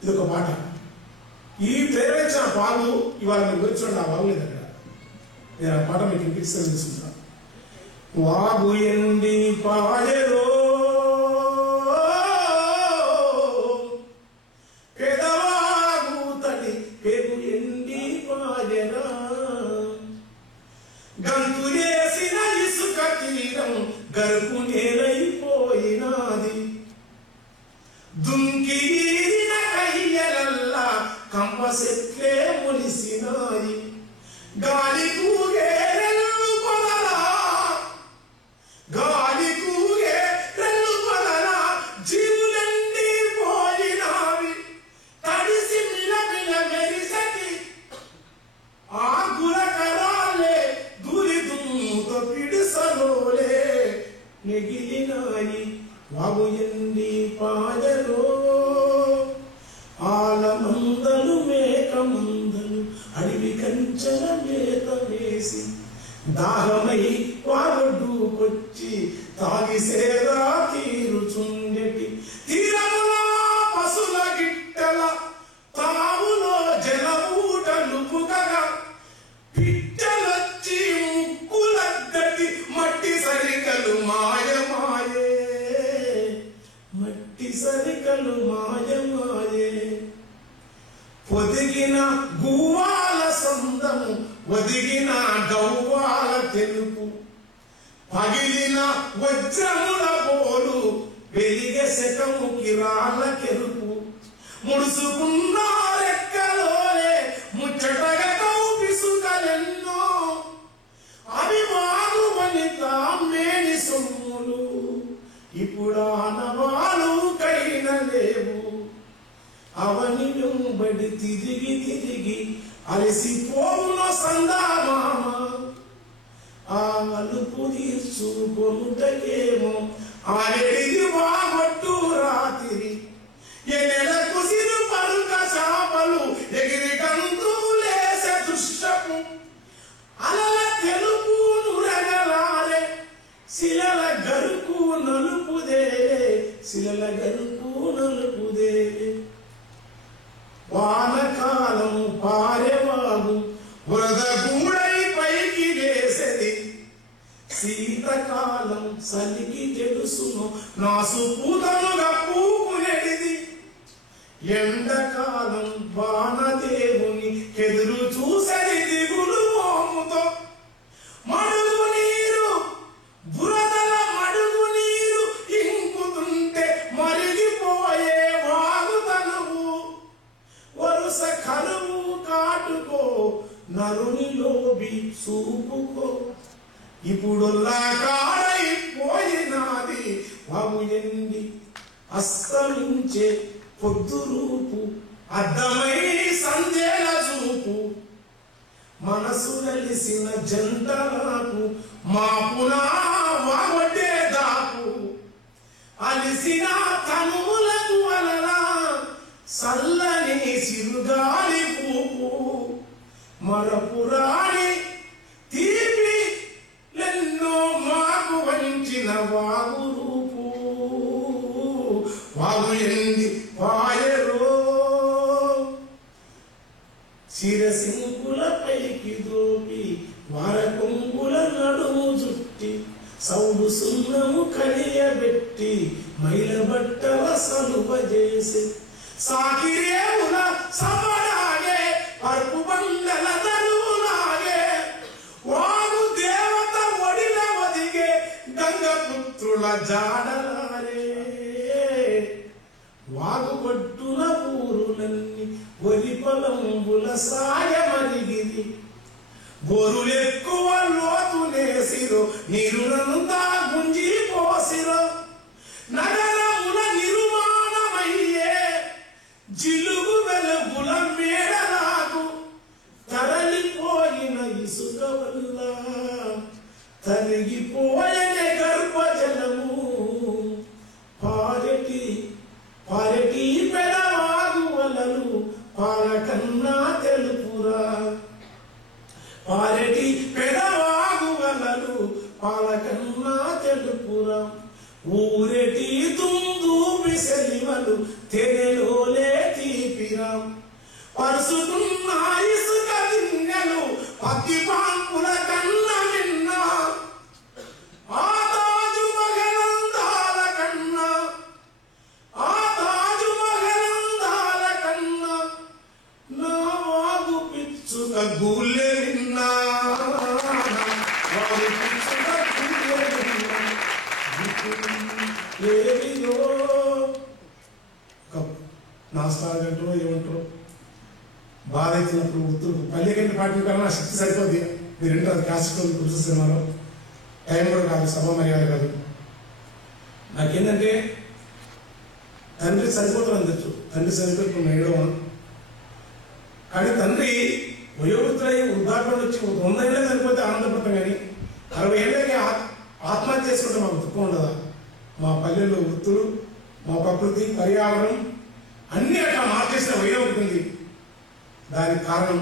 ఇది ఒక పాట. ఈ ప్రేరేపించిన పాలు ఇవాళ మీరు కూర్చోండి, ఆ వాగు లేదు అక్కడ. నేను ఆ పాట మీకు ఇంకిస్తాను తీసుకుంటాను. వాగు ఎండి పాయరో పెదవాగు తడి పెరు ఎండి పాయరా గంతులేసిన ఇసుక తీరం గరుకు నేలైపోయినాది దుంకిన కయ్యలల్లా కంప సెట్లే ములిసినాయి గాలి కూగే రెల్లు పొదలా గాలి కూగే రెల్లు పొదలా జీవులన్నీ పోయినావి తడిసి మిలమిల మెరిసకి ఆ గురకరాలే దూరి దుమ్ముతో పిడిసలోలే నెగిలినాయి వాగు ఎండి పాయరో ఆలమందలు మేకమందలు అడవి కంచెల మేత వేసి దాహమై వాగొడ్డుకొచ్చి తాగిసేదా తీరుచుండెటి తీరములా పశుల గిట్టల తావులో జలమూటలు పుగగా పిట్టలొచ్చి ముక్కులద్దటి మట్టి సరికలు మాయమాయే మట్టి సరికలు మాయమాయే పొదిగిన గువ్వాల సందము ఒదిగిన గవ్వాల తెలుపు పగిలిన వజ్రముల పోలు వెలిగె శకము కిరాల కెరుపు ముడుసుకున్న రెక్కలోనే ముచ్చటగా కౌపిసుకలెన్నో అవి వాగు వనిత మేని సొమ్ములు ఇప్పుడు ఆనవాలు కైన లేవు అవని వెంబడి తిరిగి తిరిగి అలసిపోవున సందామామ ఆ అలుపు తీర్చుకొనుటకేమో ఆరెడిది వాగొట్టు రాత్రి ఎనెలకు సిరు పలుక చాపలు ఎగిరి గంతులేసే దృశ్యము అలల తెలుపు నురగలాలే శిలల గరుకు నలుపుదే శిలల గరుకు నలుపుదే వానకాలం పారెవాగు వరద గూడై పైకి వేసేది శీతకాలం చలికి తెలుసును నాసు పూతలుగా పూకునేది ఎండకాలం వానదేవుని ఎదురు చూసేది దిగులు మోముతో మడుగు నీరు బురదల మడుగు నీరు ఇంకుతుంటే మరిగిపోయే వాగు తనువు వరుస కరువు కాటుకో నరునిలోబి చూపుకో ఇప్పుడుల్లా కాడైపోయినాది వాగు ఎండి అస్తమించే పొద్దు రూపు అద్దమై సంధ్యల చూపు మనసు కలిసిన జంట నాకు మాపునా వాగొట్టే దాపు అలిసిన తనువులకు అలలా సల్లని సిరుగాలి పూపు మరపురాణి తీపి ఎన్నో మాకు వంచిన వాగు రూపు వాగు ఎండి పాయరో చిరసింకుల పైకి దోపి వారకొంగుల నడుము జుట్టి సౌడు సున్నము కలియబెట్టి మైల బట్టల సలువ చేసి సాకిరేముల సమరాగే పరుపు బండల తరువులాగే వాగు దేవత ఒడిల ఒదిగే గంగపుత్రుల జాడలారే వాగు కొట్టున ఊరులన్నీ వరి పొలంబుల సాయమరిగిది గొరులెక్కువ లోతునేసిరో నీరునంతా గుంజి పోసిరో నగరముల నిర్మాణమయ్యే జిలుగు వెలుగుల మేడలాగు తరలిపోయిన ఇసుక వల్ల తరిగిపోయిన గర్భజలము పారెటి పెడవాగు వలలు పాలకన్నా తెలుపురా పారెటి పెడవాగు వలలు పాలకన్నా తెలుపురా ఊరెటి తుందు మిసలివలు తెరలోలే తీపి నాస్తాగంటారో ఏమంటారో బాధ అవుతున్నప్పుడు ఉత్తులు పల్లెకంటి పాటల కన్నా శక్తి సరిపోద్ది. మీరు వింటారు క్లాసికల్ కృషి సినిమాలో. టైం కూడా కాదు, సభ మర్యాద కాదు. నాకేంటంటే తండ్రి సరిపోతారు అందచ్చు, తండ్రి సరిపోతుంది ఏడవ. కానీ తండ్రి వయోవృద్ధులై వృద్ధాపం వచ్చి 100 ఏళ్ళే సరిపోతే ఆనందపడతాం. కానీ 60 ఏళ్ళకి ఆత్మహత్య చేసుకుంటే మాకు దుఃఖం ఉండదా? మా పల్లెల్లో వృత్తులు, మా ప్రకృతి, పర్యావరణం అన్ని అట్లా మార్చేసిన వయోవృద్ధి ఉంది. దానికి కారణం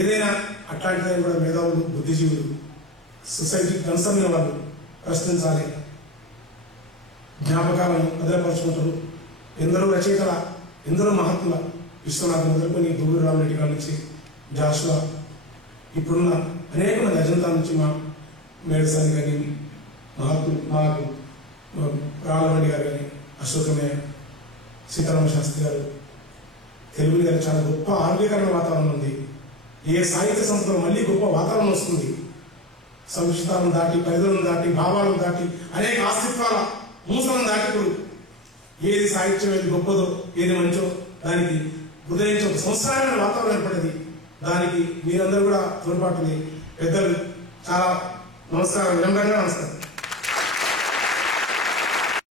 ఏదైనా అట్లాంటిదని కూడా మేధావులు, బుద్ధిజీవులు, సొసైటీ కన్సర్న్ వాళ్ళు ప్రశ్నించాలి. జ్ఞాపకాలను భద్రపరుచుకుంటారు. ఎందరో రచయితల, ఎందరో మహాత్ముల, విశ్వనాథ్ మొదలుకొని దువ్వూరు రామరెడ్డి గారి నుంచి జాషువా, ఇప్పుడున్న అనేక మంది అజంతా నుంచి మా మేడసాని కానీ మహాత్ములు, మాకు రామరెడ్డి గారు కానీ, అశోకమయ్య, సీతారామ శాస్త్రి గారు, తెలుగు గారు చాలా గొప్ప ఆరోగ్యకరమైన వాతావరణం ఉంది. ఏ సాహిత్య సంస్థలో మళ్ళీ గొప్ప వాతావరణం వస్తుంది. సంక్షిప్తాలను దాటి, పరిధులను దాటి, భావాలను దాటి, అనేక అస్తిత్వాల మూసలను దాటిప్పుడు ఏది సాహిత్యం, ఏది గొప్పదో, ఏది మంచో దానికి ఉదయించే ఒక సంస్కారమైన వాతావరణం ఏర్పడేది. దానికి మీరందరూ కూడా తోడ్పాటుని పెద్దలు చాలా నమస్కారం, వినమ్రంగా నమస్కారం.